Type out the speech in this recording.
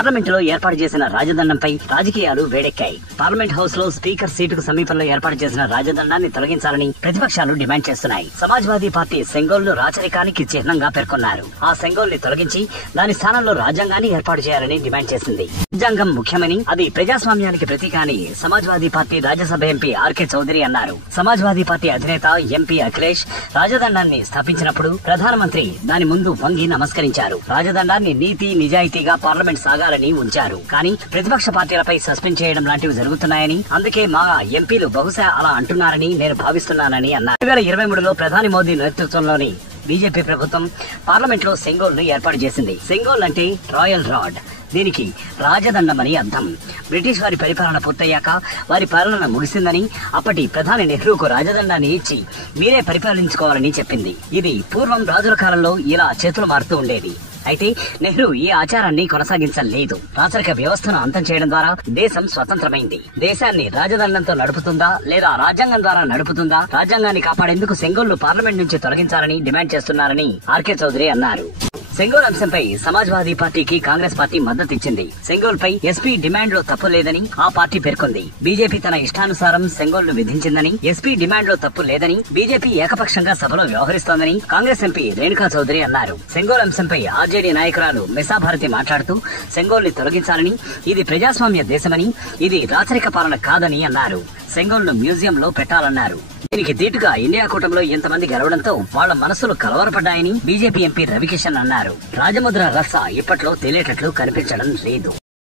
Parliament లో ఏర్పాటు చేసిన రాజదండంపై రాజకీయాలు వేడెక్కాయి. పార్లమెంట్ హౌస్ లో స్పీకర్ సీటుకు సమీపంలో ఏర్పాటు చేసిన రాజదండాన్ని తొలగించాలని ప్రతిపక్షాలు డిమాండ్ చేస్తున్నాయి. సమాజ్వాదీ పార్టీ సెంగోల్ ను రాచరికానికి చిహ్నంగా పేర్కొన్నారు. ఆ సెంగోల్ ని తొలగించి దాని స్థానంలో రాజ్యాంగాన్ని ఏర్పాటు చేయాలని డిమాండ్ చేసింది. రాజ్యాంగం ముఖ్యమని, అది ప్రజాస్వామ్యానికి ప్రతీక అని సమాజ్వాదీ పార్టీ రాజ్యసభ ఎంపీ ఆర్కే చౌదరి అన్నారు. సమాజ్వాదీ పార్టీ అధినేత ఎంపీ అఖిలేష్ రాజదండాన్ని స్థాపించినప్పుడు ప్రధానమంత్రి దాని ముందు వంగి నమస్కరించారు. రాజదండాన్ని నీతి నిజాయితీగా పార్లమెంట్ సాగాలని ఉంచారు. కానీ ప్రతిపక్ష పార్టీలపై సస్పెండ్ చేయడం లాంటివి జరుగుతున్నాయని, అందుకే మా ఎంపీలు బహుశా అలా అంటున్నారని నేను భావిస్తున్నానని అన్నారు. 2023లో ప్రధాని మోదీ నేతృత్వంలోని బీజేపీ ప్రభుత్వం పార్లమెంట్ లో సెంగోల్ ను ఏర్పాటు చేసింది. సెంగోల్ అంటే రాయల్ రాడ్. దీనికి రాజదండమని అర్థం. బ్రిటిష్ వారి పరిపాలన పూర్తయ్యాక వారి పాలన ముగిసిందని, అప్పటి ప్రధాని నెహ్రూకు రాజదండాన్ని ఇచ్చి మీరే పరిపాలించుకోవాలని చెప్పింది. ఇది పూర్వం రాజుల కాలంలో ఇలా చేతులు మారుతూ ఉండేది. అయితే నెహ్రూ ఈ ఆచారాన్ని కొనసాగించలేదు. రాచరిక వ్యవస్థను అంతం చేయడం ద్వారా దేశం స్వతంత్రమైంది. దేశాన్ని రాజదండంతో నడుపుతుందా లేదా రాజ్యాంగం ద్వారా నడుపుతుందా? రాజ్యాంగాన్ని కాపాడేందుకు సెంగోల్ ను పార్లమెంట్ నుంచి తొలగించాలని డిమాండ్ చేస్తున్నారని ఆర్కే చౌదరి అన్నారు. సెంగోల్ అంశంపై సమాజ్వాదీ పార్టీకి కాంగ్రెస్ పార్టీ మద్దతు ఇచ్చింది. సెంగోల్ పై ఎస్పీ డిమాండ్ లో తప్పు లేదని ఆ పార్టీ పేర్కొంది. బీజేపీ తన ఇష్టానుసారం సెంగోల్ ను విధించిందని, ఎస్పీ డిమాండ్ లో తప్పు లేదని, బీజేపీ ఏకపక్షంగా సభలో వ్యవహరిస్తోందని కాంగ్రెస్ ఎంపీ రేణుకా చౌదరి అన్నారు. సెంగోల్ అంశంపై ఆర్జేడీ నాయకురాలు మెసాభారతి మాట్లాడుతూ సెంగోల్ ని తొలగించాలని, ఇది ప్రజాస్వామ్య దేశమని, ఇది రాచరిక పాలన కాదని అన్నారు. సెంగోల్ ను మ్యూజియం లో పెట్టాలన్నారు. దీనికి దీటుగా ఇండియా కూటమిలో ఎంతమంది గెలవడంతో వాళ్ల మనసులు కలవరపడ్డాయని బీజేపీ ఎంపీ రవికిషన్ అన్నారు. రాజముద్ర రచ్చ ఇప్పట్లో తేలేటట్లు కనిపించడం లేదు.